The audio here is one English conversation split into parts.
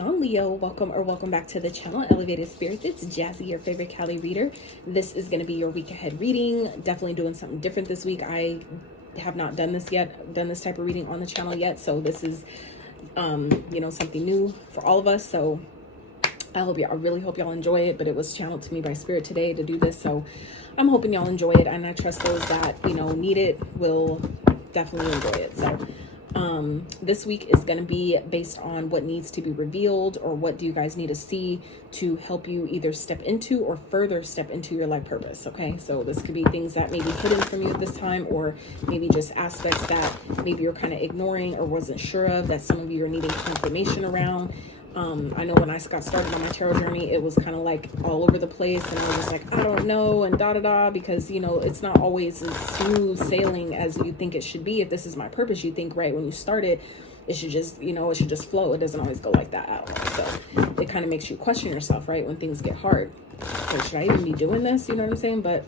going on, Leo? Welcome back to the channel, Elevated Spirits. It's Jazzy, your favorite Cali reader. This is going to be your week ahead reading. Definitely doing something different this week. I have not done this type of reading on the channel yet. So this is, something new for all of us. So I really hope y'all enjoy it, but it was channeled to me by Spirit today to do this. So I'm hoping y'all enjoy it. And I trust those that, need it will definitely enjoy it. So this week is going to be based on what needs to be revealed, or what do you guys need to see to help you either step into or further step into your life purpose. Okay, so this could be things that may be hidden from you at this time, or maybe just aspects that maybe you're kind of ignoring or wasn't sure of, that some of you are needing confirmation around. I know when I got started on my tarot journey, it was kind of like all over the place, and I was just like, I don't know, and because it's not always as smooth sailing as you think it should be. If this is my purpose, you think right when you start it should just it should just flow. It doesn't always go like that out. So it kind of makes you question yourself, right, when things get hard. So should I even be doing this? You know what I'm saying? But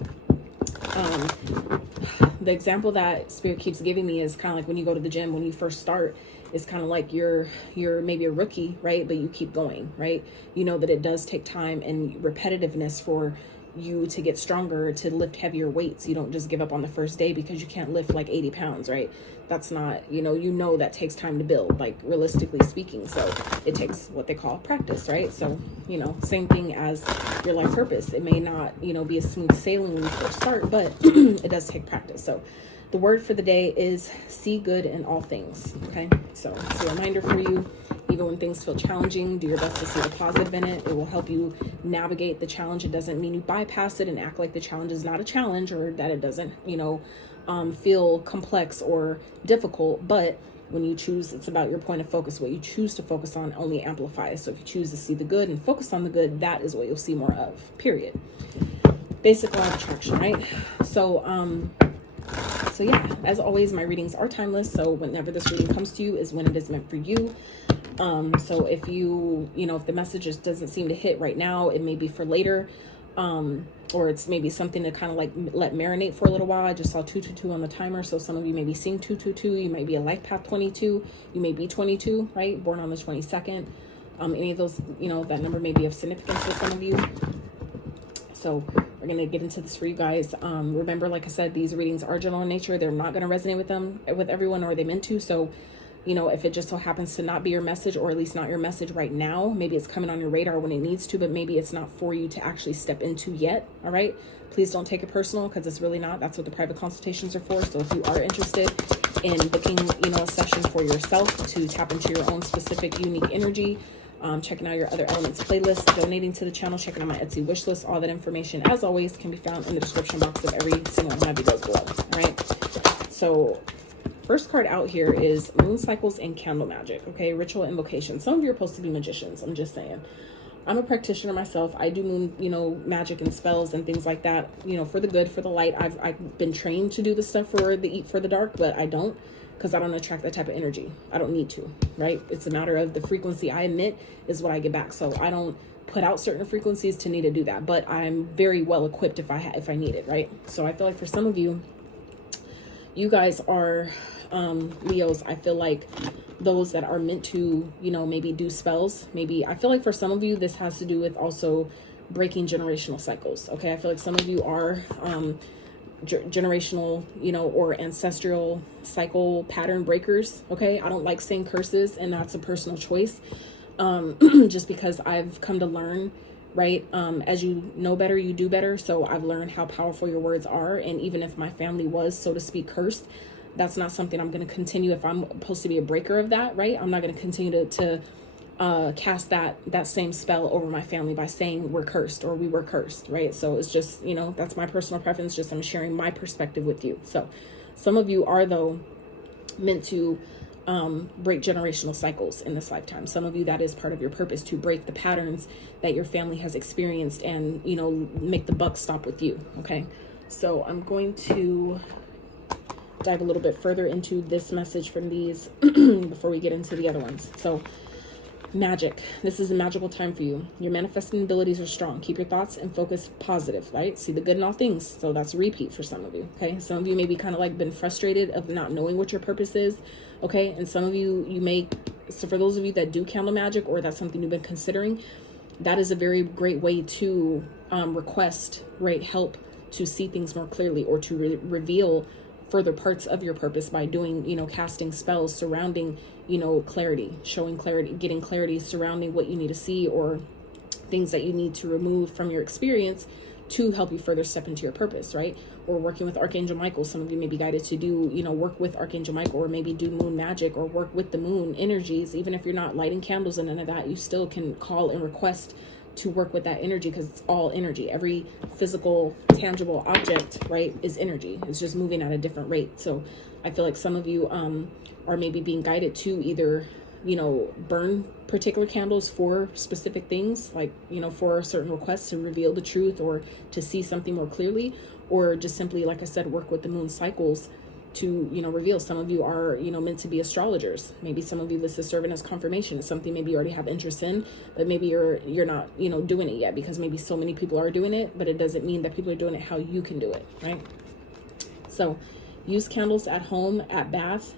the example that Spirit keeps giving me is kind of like when you go to the gym, when you first start. It's kind of like you're maybe a rookie, right? But you keep going, right? You know that it does take time and repetitiveness for you to get stronger, to lift heavier weights. You don't just give up on the first day because you can't lift like 80 pounds, right? That's not, that takes time to build, like realistically speaking. So it takes what they call practice, right? So, same thing as your life purpose. It may not, be a smooth sailing when you first start, but it does take practice. So the word for the day is see good in all things. Okay, so it's a reminder for you, even when things feel challenging, do your best to see the positive in it. It will help you navigate the challenge. It doesn't mean you bypass it and act like the challenge is not a challenge, or that it doesn't, feel complex or difficult. But when you choose, it's about your point of focus. What you choose to focus on only amplifies. So if you choose to see the good and focus on the good, that is what you'll see more of, period. Basic law of attraction, right? So yeah, as always, my readings are timeless. So whenever this reading comes to you is when it is meant for you. So if if the message just doesn't seem to hit right now, it may be for later. Or it's maybe something to kind of like let marinate for a little while. I just saw 222 on the timer. So some of you may be seeing 222. You might be a life path 22. You may be 22, right? Born on the 22nd. Any of those, that number may be of significance to some of you. So we're going to get into this for you guys. Remember, like I said, these readings are general in nature. They're not going to resonate with everyone, or they meant to. So, if it just so happens to not be your message, or at least not your message right now, maybe it's coming on your radar when it needs to, but maybe it's not for you to actually step into yet. All right. Please don't take it personal, because it's really not. That's what the private consultations are for. So if you are interested in booking, a session for yourself to tap into your own specific, unique energy, checking out your other elements playlist, donating to the channel, checking out my Etsy wish list, all that information, as always, can be found in the description box of every single one of my videos below. All right. So first card out here is moon cycles and candle magic. Okay. Ritual invocation. Some of you are supposed to be magicians. I'm just saying. I'm a practitioner myself. I do moon, magic and spells and things like that, for the good, for the light. I've been trained to do the stuff for the dark, but I don't, because I don't attract that type of energy. I don't need to, right? It's a matter of the frequency I emit is what I get back. So I don't put out certain frequencies to need to do that, but I'm very well equipped if I need it, right? So I feel like for some of you, you guys are Leos. I feel like those that are meant to, maybe do spells. Maybe I feel like for some of you, this has to do with also breaking generational cycles. Okay, I feel like some of you are generational, or ancestral cycle pattern breakers. Okay, I don't like saying curses, and that's a personal choice. Just because I've come to learn, right? As you know better, you do better. So I've learned how powerful your words are. And even if my family was, so to speak, cursed, that's not something I'm going to continue. If I'm supposed to be a breaker of that, right? I'm not going to continue to cast that same spell over my family by saying we're cursed or we were cursed, right? So it's just, that's my personal preference. Just I'm sharing my perspective with you. So some of you are, though, meant to break generational cycles in this lifetime. Some of you, that is part of your purpose, to break the patterns that your family has experienced and, make the buck stop with you. Okay. So I'm going to dive a little bit further into this message from these before we get into the other ones. So magic. This is a magical time for you. Your manifesting abilities are strong. Keep your thoughts and focus positive, right? See the good in all things. So that's a repeat for some of you. Okay. Some of you maybe kind of like been frustrated of not knowing what your purpose is. Okay. And some of you, you may So for those of you that do candle magic, or that's something you've been considering, that is a very great way to request, right, help to see things more clearly, or to reveal further parts of your purpose by doing, you know, casting spells surrounding, you know, clarity, showing clarity, getting clarity surrounding what you need to see, or things that you need to remove from your experience to help you further step into your purpose, right? Or working with Archangel Michael. Some of you may be guided to do, you know, work with Archangel Michael, or maybe do moon magic, or work with the moon energies. Even if you're not lighting candles and none of that, you still can call and request to work with that energy, because it's all energy. Every physical, tangible object, right, is energy. It's just moving at a different rate. So I feel like some of you are maybe being guided to either, you know, burn particular candles for specific things, like, you know, for a certain request to reveal the truth, or to see something more clearly, or just simply, like I said, work with the moon cycles to, you know, reveal. Some of you are, you know, meant to be astrologers. Maybe some of you, this is serving as confirmation. It's something maybe you already have interest in, but maybe you're not, you know, doing it yet, because maybe so many people are doing it, but it doesn't mean that people are doing it how you can do it, right? So use candles at home, at bath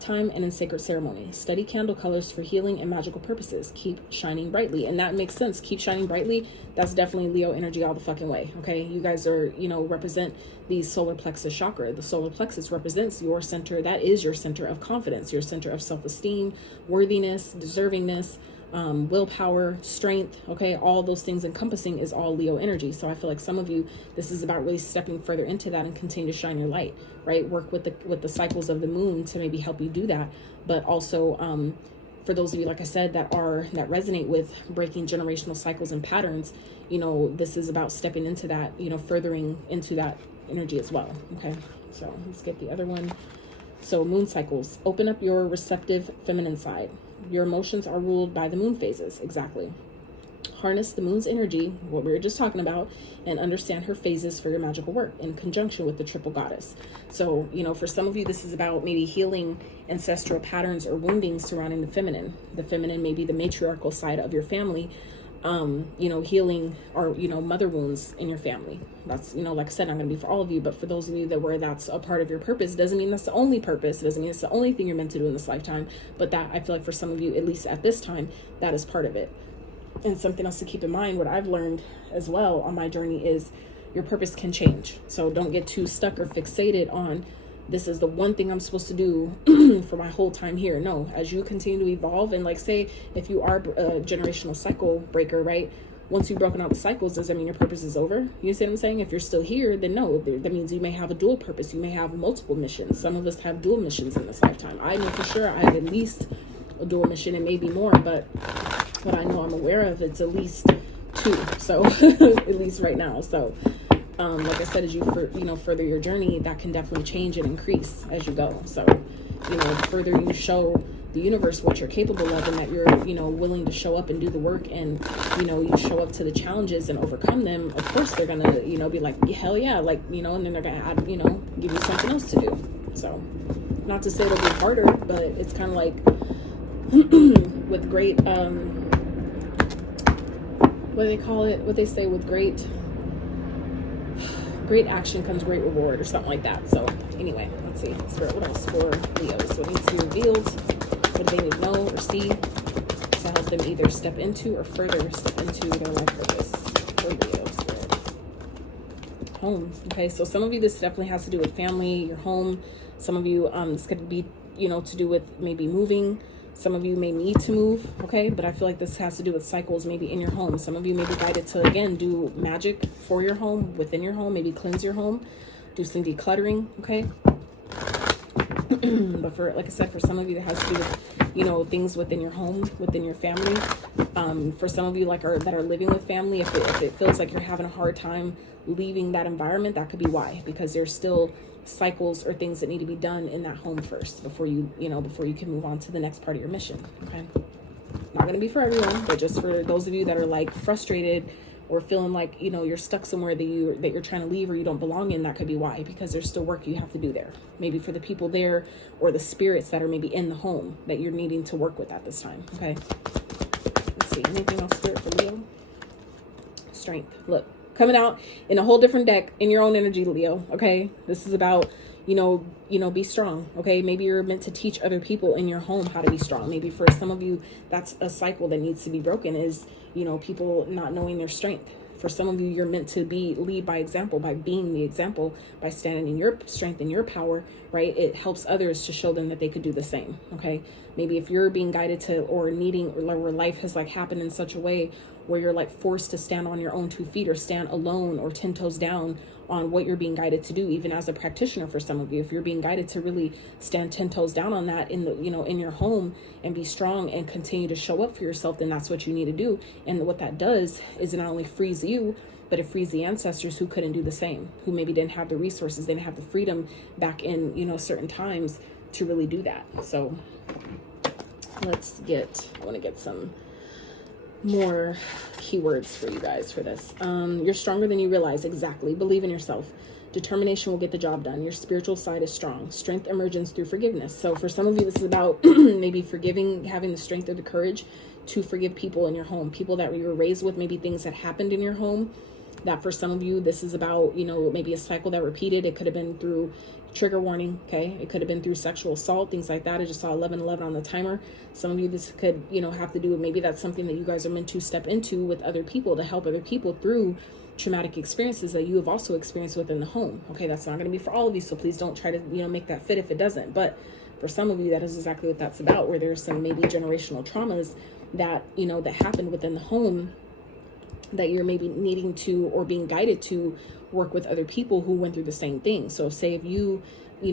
time, and in sacred ceremony. Study candle colors for healing and magical purposes. Keep shining brightly. And that makes sense. Keep shining brightly. That's definitely Leo energy all the fucking way. Okay. You guys are, you know, represent the solar plexus chakra. The solar plexus represents your center. That is your center of confidence, your center of self-esteem, worthiness, deservingness, willpower, strength. Okay. All those things encompassing is all Leo energy. So I feel like some of you, this is about really stepping further into that and continue to shine your light, right? Work with the cycles of the moon to maybe help you do that. But also, for those of you, like I said, that resonate with breaking generational cycles and patterns, you know, this is about stepping into that, you know, furthering into that energy as well. Okay. So let's get the other one. So moon cycles, open up your receptive feminine side. Your emotions are ruled by the moon phases. Exactly. Harness the moon's energy, what we were just talking about, and understand her phases for your magical work in conjunction with the triple goddess. So, you know, for some of you, this is about maybe healing ancestral patterns or woundings surrounding the feminine. The feminine may be the matriarchal side of your family, you know, healing, or, you know, mother wounds in your family. That's, you know, like I said, not going to be for all of you, but for those of you that where that's a part of your purpose, doesn't mean that's the only purpose. It doesn't mean it's the only thing you're meant to do in this lifetime, but that, I feel like for some of you, at least at this time, that is part of it. And something else to keep in mind, what I've learned as well on my journey, is your purpose can change. So don't get too stuck or fixated on, this is the one thing I'm supposed to do for my whole time here. No, as you continue to evolve, and like, say if you are a generational cycle breaker, right? Once you've broken out the cycles, does that mean your purpose is over? You see what I'm saying? If you're still here, then no, that means you may have a dual purpose. You may have multiple missions. Some of us have dual missions in this lifetime. I know for sure I have at least a dual mission, and maybe more, but what I know I'm aware of, it's at least 2. So at least right now. So like I said, as you further your journey, that can definitely change and increase as you go. So, you know, the further you show the universe what you're capable of, and that you're, you know, willing to show up and do the work, and, you know, you show up to the challenges and overcome them, of course they're gonna, you know, be like, hell yeah, like, you know, and then they're gonna add, you know, give you something else to do. So not to say it'll be harder, but it's kind of like with great what do they call it, what they say, with great action comes great reward, or something like that. So anyway, let's see, Spirit, what else for Leos? So it needs to be revealed. What do they need to know or see to help them either step into or further step into their life purpose for Leos? Home. Okay, so some of you, this definitely has to do with family, your home. Some of you, this could be, you know, to do with maybe moving. Some of you may need to move, okay? But I feel like this has to do with cycles maybe in your home. Some of you may be guided to, again, do magic for your home, within your home, maybe cleanse your home, do some decluttering, okay? But for, like I said, for some of you, that has to do with, you know, things within your home, within your family. For some of you, like, that are living with family, if it feels like you're having a hard time leaving that environment, that could be why, because there's still cycles or things that need to be done in that home first before you can move on to the next part of your mission. Okay, not going to be for everyone, but just for those of you that are like frustrated or feeling like, you know, you're stuck somewhere that you're trying to leave or you don't belong in, that could be why, because there's still work you have to do there, maybe for the people there or the spirits that are maybe in the home that you're needing to work with at this time. Okay, let's see, anything else, Spirit, for Leo? Strength. Look, coming out in a whole different deck in your own energy, Leo. Okay, this is about, be strong. Okay. Maybe you're meant to teach other people in your home how to be strong. Maybe for some of you, that's a cycle that needs to be broken, is, people not knowing their strength. For some of you, you're meant to lead by example, by being the example, by standing in your strength and your power, right? It helps others to show them that they could do the same. Okay. Maybe if you're being guided to, or needing, or where life has like happened in such a way where you're like forced to stand on your own 2 feet, or stand alone, or 10 toes down on what you're being guided to do, even as a practitioner. For some of you, if you're being guided to really stand 10 toes down on that in the, in your home, and be strong and continue to show up for yourself, then that's what you need to do. And what that does is it not only frees you, but it frees the ancestors who couldn't do the same, who maybe didn't have the resources, didn't have the freedom back in, certain times to really do that. So I want to get some more keywords for you guys for this. You're stronger than you realize. Exactly. Believe in yourself. Determination will get the job done. Your spiritual side is strong. Strength emerges through forgiveness. So for some of you, this is about maybe forgiving, having the strength or the courage to forgive people in your home, people that you were raised with, maybe things that happened in your home. That for some of you, this is about, maybe a cycle that repeated. It could have been through trigger warning. Okay. It could have been through sexual assault, things like that. I just saw 1111 on the timer. Some of you, this could, have to do with, maybe that's something that you guys are meant to step into with other people, to help other people through traumatic experiences that you have also experienced within the home. Okay. That's not going to be for all of you. So please don't try to, make that fit if it doesn't. But for some of you, that is exactly what that's about, where there's some maybe generational traumas that, that happened within the home, that you're maybe needing to, or being guided to, work with other people who went through the same thing. So say if you,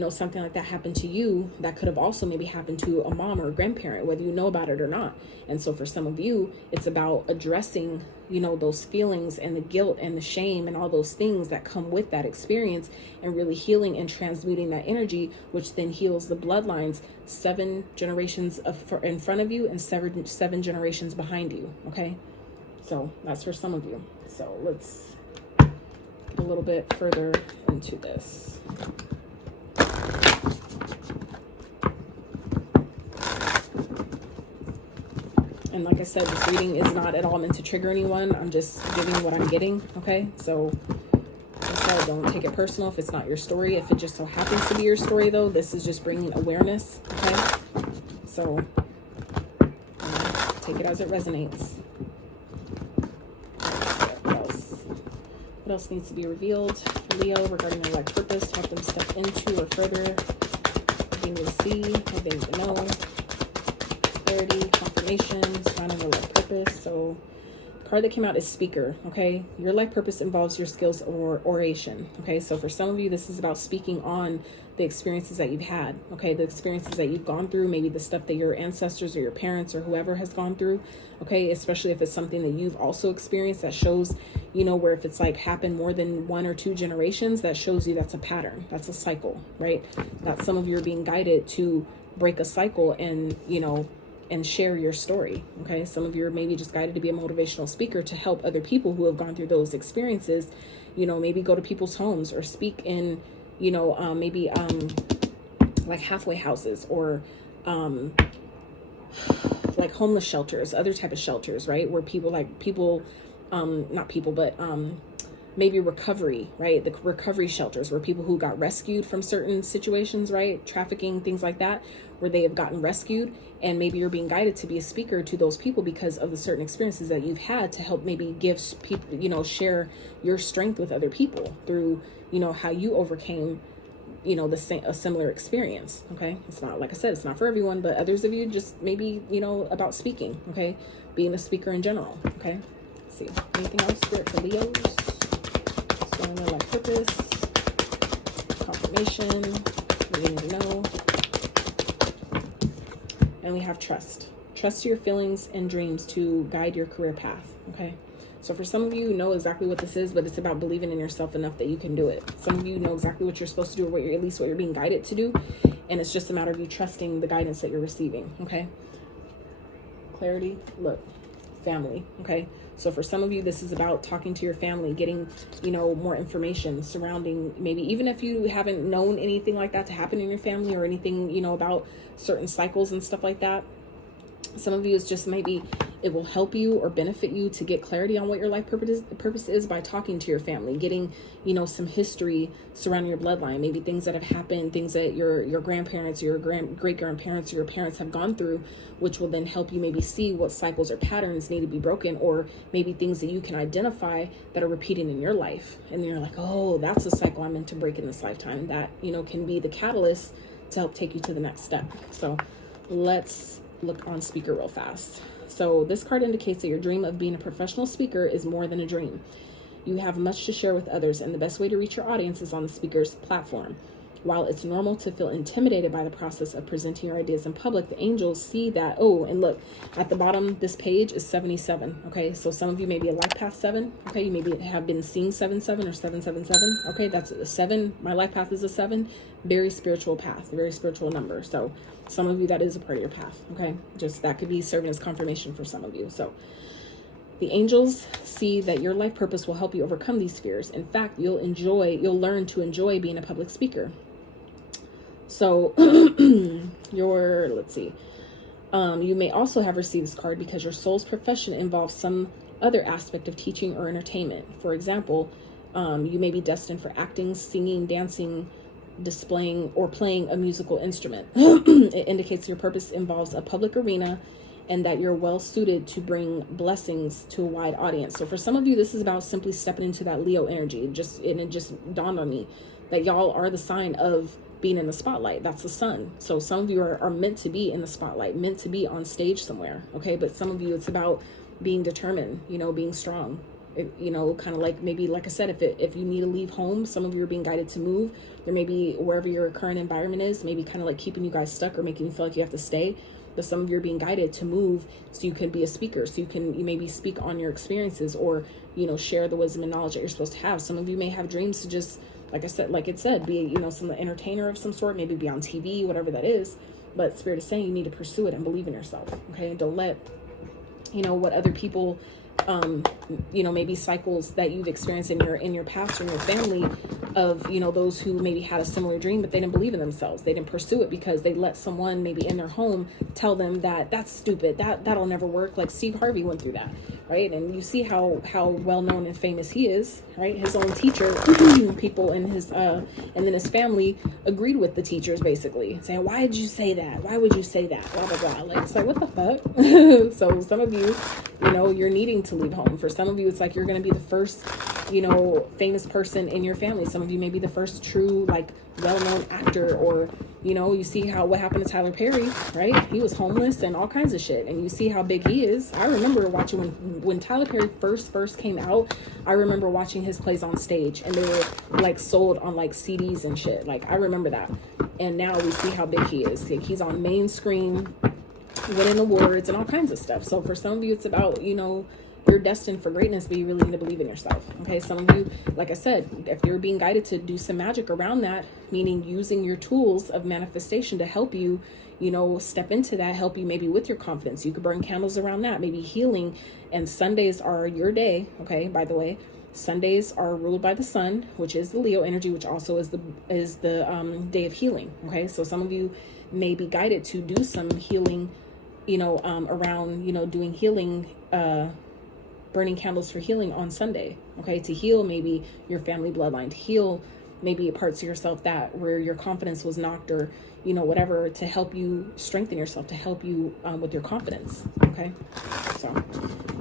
something like that happened to you, that could have also maybe happened to a mom or a grandparent, whether you know about it or not. And so for some of you, it's about addressing, those feelings and the guilt and the shame and all those things that come with that experience, and really healing and transmuting that energy, which then heals the bloodlines 7 generations in front of you and 7 generations behind you. Okay. So that's for some of you. So let's get a little bit further into this. And like I said, this reading is not at all meant to trigger anyone. I'm just giving what I'm getting. Okay. So don't take it personal if it's not your story. If it just so happens to be your story, though, this is just bringing awareness. Okay. So take it as it resonates. What else needs to be revealed for Leo regarding their life purpose? Help them step into or further. What they need to see, what they need to know. Clarity, confirmation, finding their life purpose. So the card that came out is speaker. Okay. Your life purpose involves your skills or oration. Okay. So for some of you, this is about speaking on the experiences that you've had. Okay. The experiences that you've gone through, maybe the stuff that your ancestors or your parents or whoever has gone through. Okay. Especially if it's something that you've also experienced, that shows, where if it's like happened more than 1 or 2 generations, that shows you that's a pattern. That's a cycle, right? That some of you are being guided to break a cycle and, and share your story. Okay. Some of you are maybe just guided to be a motivational speaker to help other people who have gone through those experiences, maybe go to people's homes or speak in, maybe like halfway houses, or like homeless shelters, other type of shelters, right? Where maybe recovery, right? The recovery shelters where people who got rescued from certain situations, right? Trafficking, things like that, where they have gotten rescued. And maybe you're being guided to be a speaker to those people because of the certain experiences that you've had, to help maybe give people, share your strength with other people through, how you overcame, a similar experience. Okay. It's not, like I said, it's not for everyone, but others of you just maybe, about speaking. Okay. Being a speaker in general. Okay. Let's see. Anything else, Spirit, for Leos? Showing their life purpose. Confirmation. What you need to know. And we have trust. Trust your feelings and dreams to guide your career path. Okay. So for some of you, know exactly what this is, but it's about believing in yourself enough that you can do it. Some of you know exactly what you're supposed to do, or at least what you're being guided to do. And it's just a matter of you trusting the guidance that you're receiving. Okay. Clarity. Look, family. Okay. So for some of you, this is about talking to your family, getting, more information surrounding, maybe even if you haven't known anything like that to happen in your family, or anything, about certain cycles and stuff like that. Some of you is just maybe, It will help you or benefit you to get clarity on what your life purpose is by talking to your family, getting, you know, some history surrounding your bloodline, maybe things that have happened, things that your grandparents, your great grandparents, or your parents have gone through, which will then help you maybe see what cycles or patterns need to be broken, or maybe things that you can identify that are repeating in your life. And then you're like, oh, that's a cycle I'm meant to break in this lifetime. That, you know, can be the catalyst to help take you to the next step. So let's look on speaker real fast. So this card indicates that your dream of being a professional speaker is more than a dream. You have much to share with others, and the best way to reach your audience is on the speaker's platform. While it's normal to feel intimidated by the process of presenting your ideas in public, the angels see that, oh, and look, at the bottom, this page is 77, okay? So some of you may be a life path 7, okay? You maybe have been seeing 77 or 777, okay? That's a 7. My life path is a 7. Very spiritual path, very spiritual number. So some of you, that is a part of your path, okay? Just that could be serving as confirmation for some of you. So the angels see that your life purpose will help you overcome these fears. In fact, you'll learn to enjoy being a public speaker. So let's see. You may also have received this card because your soul's profession involves some other aspect of teaching or entertainment. For example, you may be destined for acting, singing, dancing, displaying, or playing a musical instrument. It indicates your purpose involves a public arena and that you're well suited to bring blessings to a wide audience. So for some of you, this is about simply stepping into that Leo energy. It just dawned on me that y'all are the sign of being in the spotlight. That's the sun. So some of you are meant to be in the spotlight, meant to be on stage somewhere, okay? But some of you, it's about being determined, you know, being strong, you know, kind of like, maybe, like I said, if you need to leave home, some of you are being guided to move. There may be, wherever your current environment is, maybe kind of like keeping you guys stuck or making you feel like you have to stay. But some of you are being guided to move so you can be a speaker, so you maybe speak on your experiences, or, you know, share the wisdom and knowledge that you're supposed to have. Some of you may have dreams to just, like it said, be, you know, some entertainer of some sort, maybe be on TV, whatever that is. But Spirit is saying you need to pursue it and believe in yourself, okay? And don't let, you know, what other people, you know, maybe cycles that you've experienced in your past or in your family of, you know, those who maybe had a similar dream, but they didn't believe in themselves. They didn't pursue it because they let someone maybe in their home tell them that that's stupid, that'll never work. Like Steve Harvey went through that, right? And you see how well known and famous he is, right? His own teacher, people in his and then his family agreed with the teachers, basically saying, why did you say that? Why would you say that? Blah blah blah. Like, it's like, what the fuck? So some of you, you know, you're needing to leave home. For some of you, it's like you're going to be the first, you know, famous person in your family. Some of you may be the first true, like, well-known actor, or, you know, you see what happened to Tyler Perry, right? He was homeless and all kinds of shit, and you see how big he is. I remember watching when Tyler Perry first came out. I remember watching his plays on stage, and they were like sold on like CDs and shit. Like, I remember that. And now we see how big he is. Like, he's on main screen, winning awards and all kinds of stuff. So for some of you, it's about, you know, you're destined for greatness, but you really need to believe in yourself. Okay, some of you, like I said, if you're being guided to do some magic around that, meaning using your tools of manifestation to help you, you know, step into that, help you maybe with your confidence. You could burn candles around that, maybe healing. And Sundays are your day. Okay, by the way, Sundays are ruled by the sun, which is the Leo energy, which also is the day of healing. Okay, so some of you may be guided to do some healing, you know, around, you know, doing healing, burning candles for healing on Sunday, okay, to heal maybe your family bloodline, to heal maybe parts of yourself that where your confidence was knocked, or, you know, whatever, to help you strengthen yourself, to help you with your confidence. Okay, so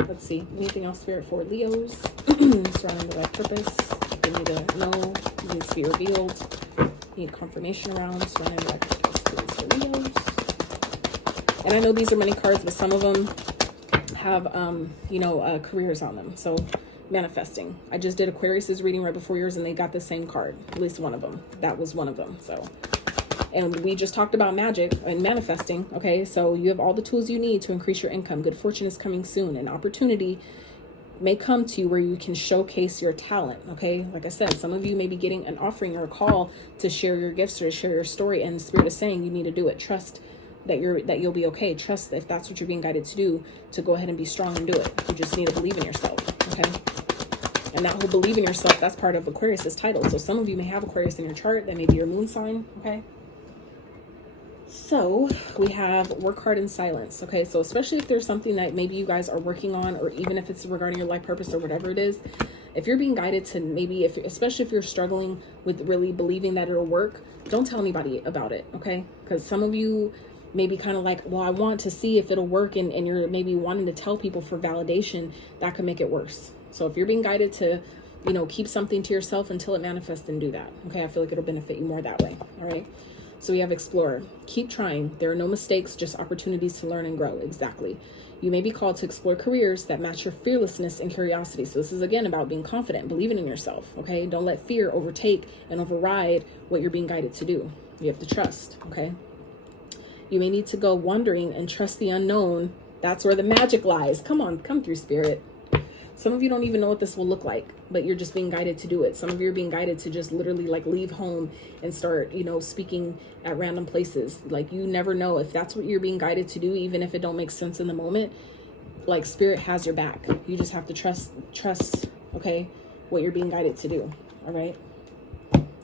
let's see, anything else, Spirit, for Leos surrounding the life purpose they need to know, needs to be revealed, need confirmation around surrounding the life purpose for Leos. And I know these are many cards, but some of them have you know, careers on them. So manifesting, I just did Aquarius's reading right before yours, and they got the same card, at least one of them. That was one of them. So, and we just talked about magic and manifesting. Okay, so you have all the tools you need to increase your income. Good fortune is coming soon. An opportunity may come to you where you can showcase your talent. Okay, like I said, some of you may be getting an offering or a call to share your gifts or to share your story, and Spirit is saying you need to do it. Trust that you'll be okay. Trust that if that's what you're being guided to do, to go ahead and be strong and do it. You just need to believe in yourself. Okay, and that whole believe in yourself, that's part of Aquarius's title. So some of you may have Aquarius in your chart. That may be your moon sign. Okay, So we have work hard in silence. Okay, so especially if there's something that maybe you guys are working on, or even if it's regarding your life purpose or whatever it is, if you're being guided to maybe, especially if you're struggling with really believing that it'll work, don't tell anybody about it. Okay, because some of you may be kind of like, well, I want to see if it'll work, and you're maybe wanting to tell people for validation. That could make it worse. So if you're being guided to, keep something to yourself until it manifests, and do that. Okay, I feel like it'll benefit you more that way. All right. So we have explorer. Keep trying. There are no mistakes, just opportunities to learn and grow. Exactly. You may be called to explore careers that match your fearlessness and curiosity. So this is, again, about being confident, believing in yourself. Okay. Don't let fear overtake and override what you're being guided to do. You have to trust. Okay. You may need to go wandering and trust the unknown. That's where the magic lies. Come on, come through, spirit. Some of you don't even know what this will look like, but you're just being guided to do it. Some of you are being guided to just literally like leave home and start, speaking at random places. Like, you never know if that's what you're being guided to do, even if it don't make sense in the moment. Like, spirit has your back. You just have to trust, okay, what you're being guided to do. All right.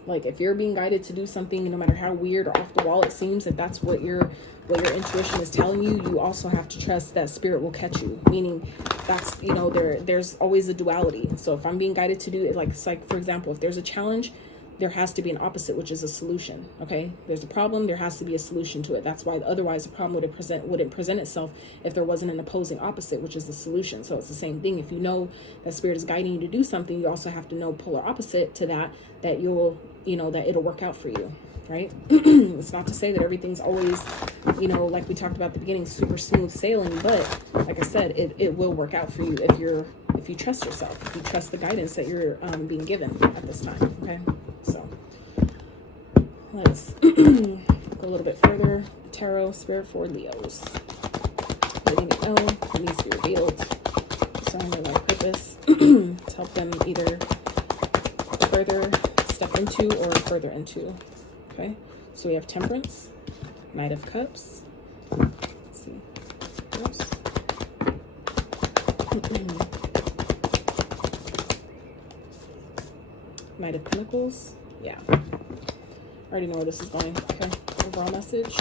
Like, if you're being guided to do something, no matter how weird or off the wall it seems, if that's what your intuition is telling you, you also have to trust that spirit will catch you. Meaning, that's, there's always a duality. So if I'm being guided to do it, it's like, for example, if there's a challenge, there has to be an opposite, which is a solution. Okay, there's a problem, there has to be a solution to it. That's why otherwise the problem wouldn't present itself if there wasn't an opposing opposite, which is the solution. So it's the same thing. If you know that spirit is guiding you to do something, you also have to know polar opposite to that you'll, that it'll work out for you. Right? It's not to say that everything's always, like we talked about at the beginning, super smooth sailing, but like I said, it will work out for you if you trust yourself, if you trust the guidance that you're being given at this time. Okay, so let's go a little bit further. Tarot spirit for Leos. They need to know, it needs to be revealed. It's on their life purpose to help them either further step into or further into. Okay, so we have Temperance, Knight of Cups. Let's see. Oops. Knight of Pentacles. Yeah. I already know where this is going. Okay. Overall message.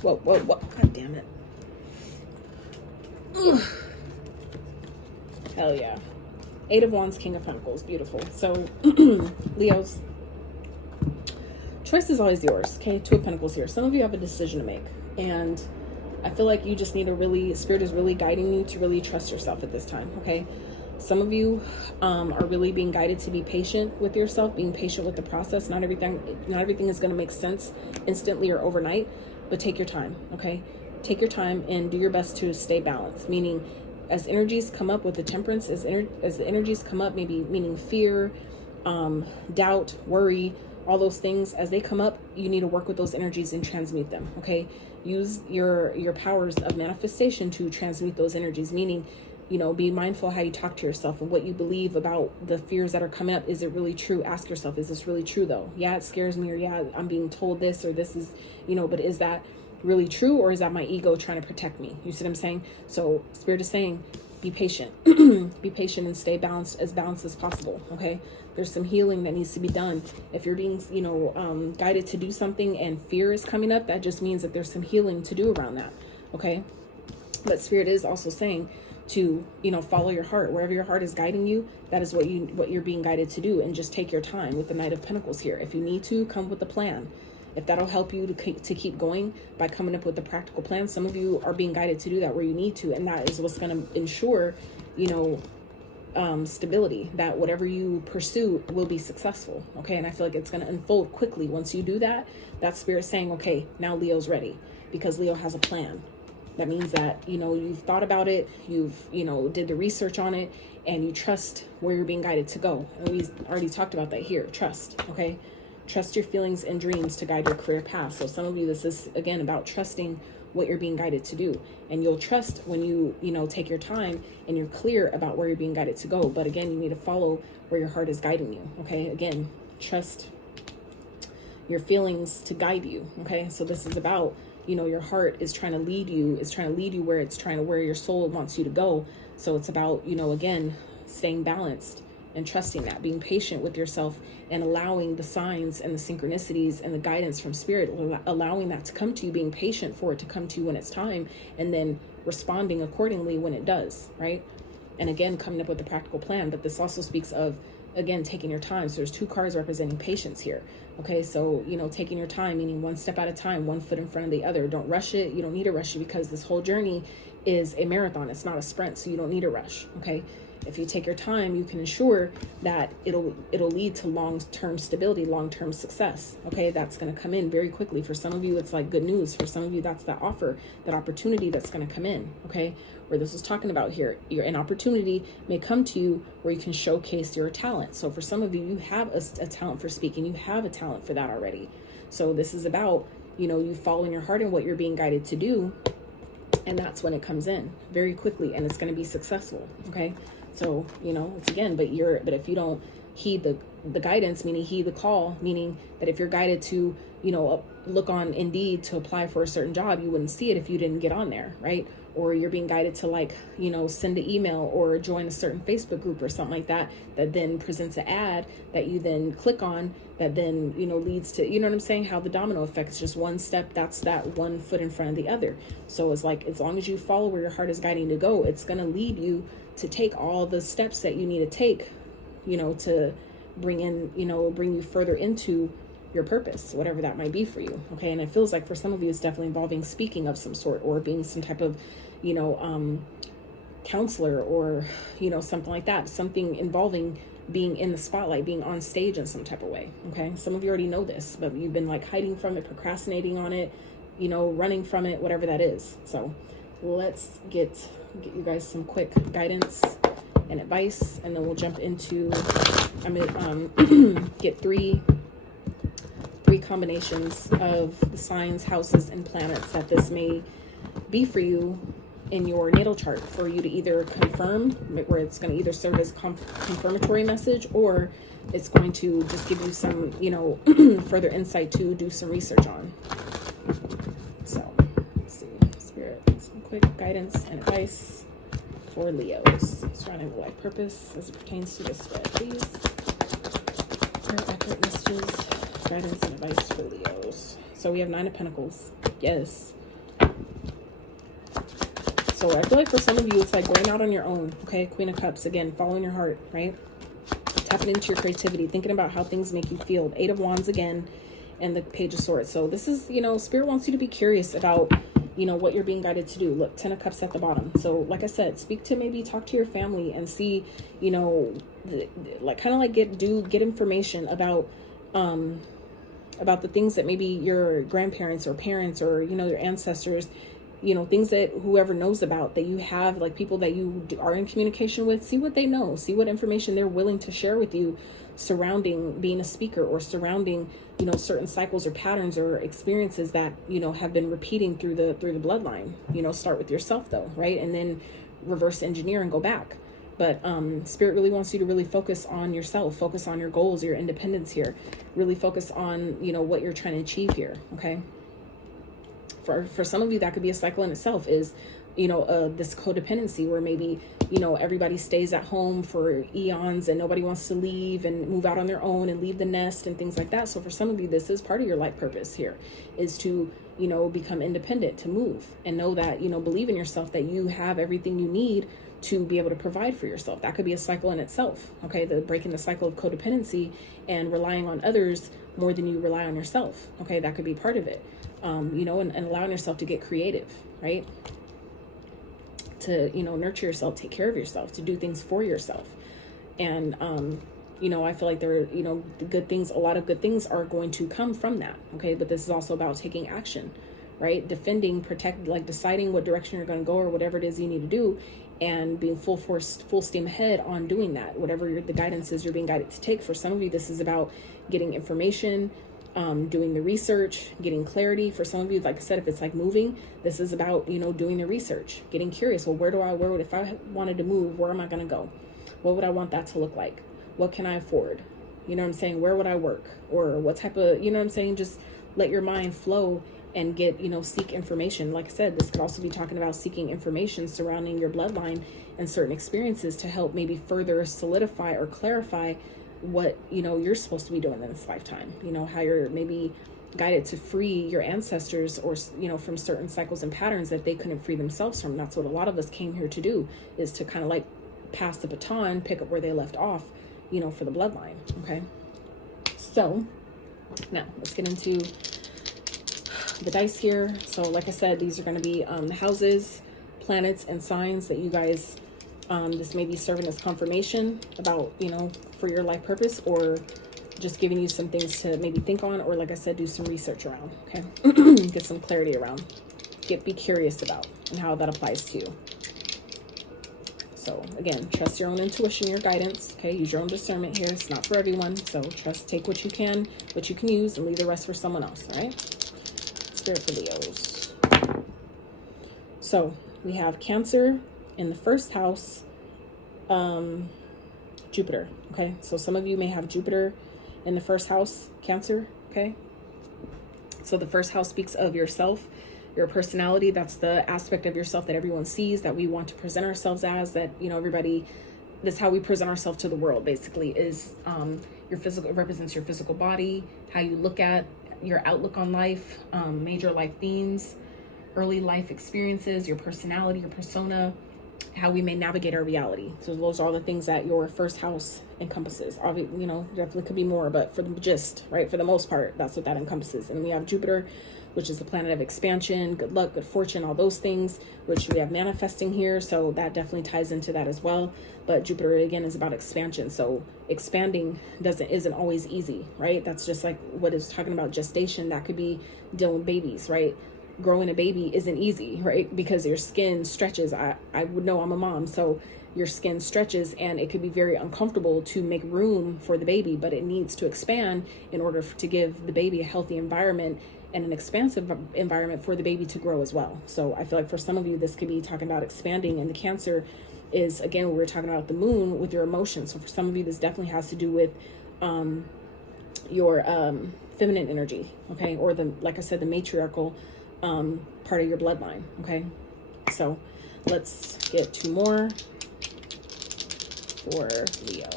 Whoa. God damn it. Ugh. Hell yeah. Eight of Wands, King of Pentacles. Beautiful. So, Leos. Choice is always yours. Okay, Two of Pentacles here. Some of you have a decision to make, and I feel like you just need to spirit is really guiding you to really trust yourself at this time. Okay, some of you are really being guided to be patient with yourself, being patient with the process. Not everything is going to make sense instantly or overnight, but take your time. Okay, take your time and do your best to stay balanced. Meaning, as energies come up with the Temperance, as the energies come up, maybe meaning fear, doubt, worry, all those things, as they come up, you need to work with those energies and transmute them. Okay, use your powers of manifestation to transmute those energies. Meaning, be mindful how you talk to yourself and what you believe about the fears that are coming up. Is it really true? Ask yourself, is this really true though? Yeah, it scares me, or yeah, I'm being told this, or this is, but is that really true, or is that my ego trying to protect me? You see what I'm saying? So spirit is saying, be patient. Be patient and stay balanced as possible. Okay, there's some healing that needs to be done. If you're being guided to do something and fear is coming up, that just means that there's some healing to do around that. Okay, but spirit is also saying to follow your heart. Wherever your heart is guiding you, that is what you're being guided to do. And just take your time with the Knight of Pentacles here. If you need to, come with a plan. If that'll help you to keep going by coming up with a practical plan. Some of you are being guided to do that where you need to, and that is what's going to ensure stability, that whatever you pursue will be successful. Okay, and I feel like it's going to unfold quickly once you do that. That spirit saying, okay, now Leo's ready, because Leo has a plan. That means that you've thought about it, you've did the research on it, and you trust where you're being guided to go. And we already talked about that here. Trust. Okay, trust your feelings and dreams to guide your career path. So some of you, this is again about trusting what you're being guided to do, and you'll trust when you take your time and you're clear about where you're being guided to go. But again, you need to follow where your heart is guiding you. Okay, again, trust your feelings to guide you. Okay, so this is about your heart is trying to lead you where your soul wants you to go. So it's about again staying balanced and trusting that, being patient with yourself and allowing the signs and the synchronicities and the guidance from spirit, allowing that to come to you, being patient for it to come to you when it's time, and then responding accordingly when it does, right? And again, coming up with a practical plan. But this also speaks of, again, taking your time. So there's 2 cards representing patience here. Okay, so, you know, taking your time, meaning one step at a time, one foot in front of the other. Don't rush it. You don't need to rush it, because this whole journey is a marathon. It's not a sprint, so you don't need to rush. Okay, if you take your time, you can ensure that it'll lead to long-term stability, long-term success. Okay, that's going to come in very quickly. For some of you, it's like good news. For some of you, that's that offer, that opportunity that's going to come in. Okay, where this is talking about here, an opportunity may come to you where you can showcase your talent. So for some of you, you have a talent for speaking. You have a talent for that already. So this is about, you know, you following your heart and what you're being guided to do. And that's when it comes in very quickly, and it's going to be successful. Okay, so, you know, it's again, but if you don't heed the guidance, meaning heed the call, meaning that if you're guided to, you know, look on Indeed to apply for a certain job, you wouldn't see it if you didn't get on there, right? Or you're being guided to, like, you know, send an email or join a certain Facebook group or something like that, that then presents an ad that you then click on, that then, you know, leads to, you know what I'm saying? How the domino effect is just one step, that's that one foot in front of the other. So it's like, as long as you follow where your heart is guiding to go, it's going to lead you to take all the steps that you need to take, you know, to bring you further into your purpose, whatever that might be for you. Okay, and it feels like for some of you, it's definitely involving speaking of some sort, or being some type of, you know, counselor, or, you know, something like that, something involving being in the spotlight, being on stage in some type of way. Okay, some of you already know this, but you've been like hiding from it, procrastinating on it, you know, running from it, whatever that is. So let's get you guys some quick guidance and advice, and then we'll jump into, I'm gonna get three combinations of the signs, houses, and planets that this may be for you in your natal chart, for you to either confirm, where it's going to either serve as confirmatory message, or it's going to just give you some, you know, further insight to do some research on. So let's see, Spirit, some quick guidance and advice for Leos surrounding the life purpose as it pertains to this spread, please. Very accurate messages, guidance and advice for Leos. So we have 9 of Pentacles. Yes. So I feel like for some of you, it's like going out on your own. Okay, Queen of Cups, again, following your heart, right? Tapping into your creativity, thinking about how things make you feel. 8 of Wands again, and the Page of Swords. So this is, you know, Spirit wants you to be curious about, you know, what you're being guided to do. Look, 10 of Cups at the bottom. So like I said, talk to your family and see, you know, like kind of like get information about the things that maybe your grandparents or parents or, you know, your ancestors, you know, things that whoever knows about, that you have, like people that you are in communication with, see what they know, see what information they're willing to share with you surrounding being a speaker, or surrounding, you know, certain cycles or patterns or experiences that, you know, have been repeating through the bloodline. You know, start with yourself though, right? And then reverse engineer and go back. But Spirit really wants you to really focus on yourself, focus on your goals, your independence here, really focus on, you know, what you're trying to achieve here. Okay. For some of you, that could be a cycle in itself, is, you know, this codependency where maybe, you know, everybody stays at home for eons and nobody wants to leave and move out on their own and leave the nest and things like that. So for some of you, this is part of your life purpose here, is to, you know, become independent, to move and know that, you know, believe in yourself, that you have everything you need to be able to provide for yourself. That could be a cycle in itself. Okay. The breaking the cycle of codependency and relying on others more than you rely on yourself. Okay. That could be part of it. You know, and allowing yourself to get creative, right? To, you know, nurture yourself, take care of yourself, to do things for yourself. And, you know, I feel like there are, you know, a lot of good things are going to come from that. Okay. But this is also about taking action, right? Defending, protect, like deciding what direction you're going to go, or whatever it is you need to do, and being full force, full steam ahead on doing that. Whatever the guidance is you're being guided to take. For some of you, this is about getting information, doing the research, getting clarity. For some of you, like I said, if it's like moving, this is about, you know, doing the research, getting curious. Well, if I wanted to move, where am I going to go? What would I want that to look like? What can I afford? You know what I'm saying? Where would I work? Or what type of, you know what I'm saying? Just let your mind flow and get, you know, seek information. Like I said, this could also be talking about seeking information surrounding your bloodline and certain experiences to help maybe further solidify or clarify what, you know, you're supposed to be doing in this lifetime. You know, how you're maybe guided to free your ancestors, or, you know, from certain cycles and patterns that they couldn't free themselves from. That's what a lot of us came here to do, is to kind of like pass the baton, pick up where they left off, you know, for the bloodline. Okay, so now let's get into the dice here. So like I said, these are going to be the houses, planets, and signs that you guys, this may be serving as confirmation about, you know, for your life purpose, or just giving you some things to maybe think on, or like I said, do some research around. Okay, get some clarity around, be curious about, and how that applies to you. So again, trust your own intuition, your guidance. Okay, use your own discernment here. It's not for everyone, so take what you can use, and leave the rest for someone else. All right, Spirit for Leos. So we have Cancer in the first house, Jupiter. Okay, so some of you may have Jupiter in the first house, Cancer. Okay, so the first house speaks of yourself, your personality. That's the aspect of yourself that everyone sees, that we want to present ourselves as, that, you know, everybody, that's how we present ourselves to the world, basically, is your physical, it represents your physical body, how you look at your outlook on life, major life themes, early life experiences, your personality, your persona, how we may navigate our reality. So those are all the things that your first house encompasses. Obviously, you know, definitely could be more, but for the gist, right, for the most part, that's what that encompasses. And we have Jupiter, which is the planet of expansion, good luck, good fortune, all those things, which we have manifesting here. So that definitely ties into that as well. But Jupiter, again, is about expansion. So expanding isn't always easy, right? That's just like what is talking about gestation. That could be dealing with babies, right? Growing a baby isn't easy, right? Because your skin stretches. I would know, I'm a mom, so your skin stretches, and it could be very uncomfortable to make room for the baby, but it needs to expand in order to give the baby a healthy environment and an expansive environment for the baby to grow as well. So I feel like for some of you, this could be talking about expanding, and the Cancer is, again, we were talking about the moon with your emotions. So for some of you, this definitely has to do with your feminine energy, okay? Or the, like I said, the matriarchal part of your bloodline. Okay, so let's get two more for Leo.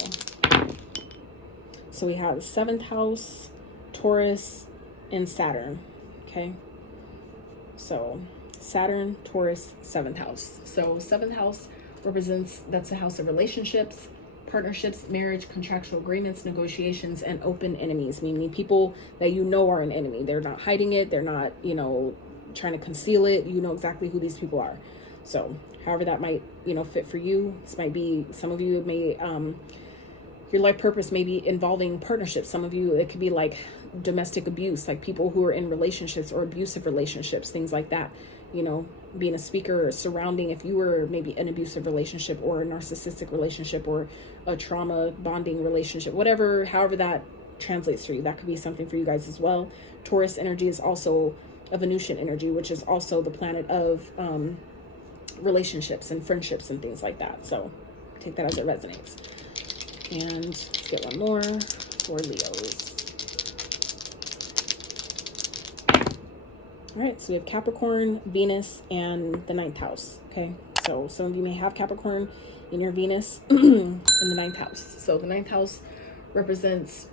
So we have 7th house, Taurus, and Saturn. Okay, so Saturn, Taurus, 7th house. So 7th house represents, that's the house of relationships, partnerships, marriage, contractual agreements, negotiations, and open enemies, meaning people that you know are an enemy. They're not hiding it. They're not, you know, trying to conceal it. You know exactly who these people are. So however that might, you know, fit for you. This might be, some of you may, your life purpose may be involving partnerships. Some of you, it could be like domestic abuse, like people who are in relationships or abusive relationships, things like that. You know, being a speaker surrounding, if you were maybe an abusive relationship or a narcissistic relationship or a trauma bonding relationship, whatever, however that translates for you, that could be something for you guys as well. Taurus energy is also a Venusian energy, which is also the planet of relationships and friendships and things like that. So take that as it resonates. And let's get one more for Leos. All right, so we have Capricorn, Venus, and the 9th house. Okay, so some of you may have Capricorn in your Venus in the 9th house. So the 9th house represents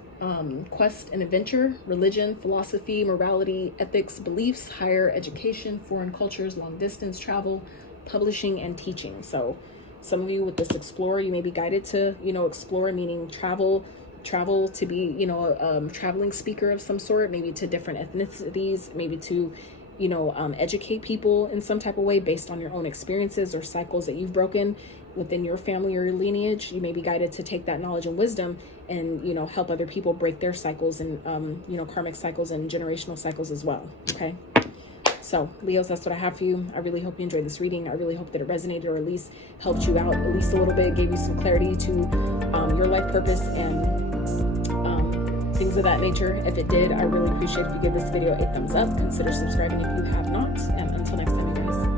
quest and adventure, religion, philosophy, morality, ethics, beliefs, higher education, foreign cultures, long distance travel, publishing, and teaching. So some of you with this explorer, you may be guided to, you know, explore, meaning travel to be, you know, a traveling speaker of some sort, maybe to different ethnicities, maybe to, you know, educate people in some type of way based on your own experiences or cycles that you've broken within your family or your lineage. You may be guided to take that knowledge and wisdom and, you know, help other people break their cycles and, you know, karmic cycles and generational cycles as well. Okay. So Leos, that's what I have for you. I really hope you enjoyed this reading. I really hope that it resonated, or at least helped you out at least a little bit, gave you some clarity to your life purpose and things of that nature. If it did, I really appreciate if you give this video a thumbs up. Consider subscribing if you have not. And until next time, you guys.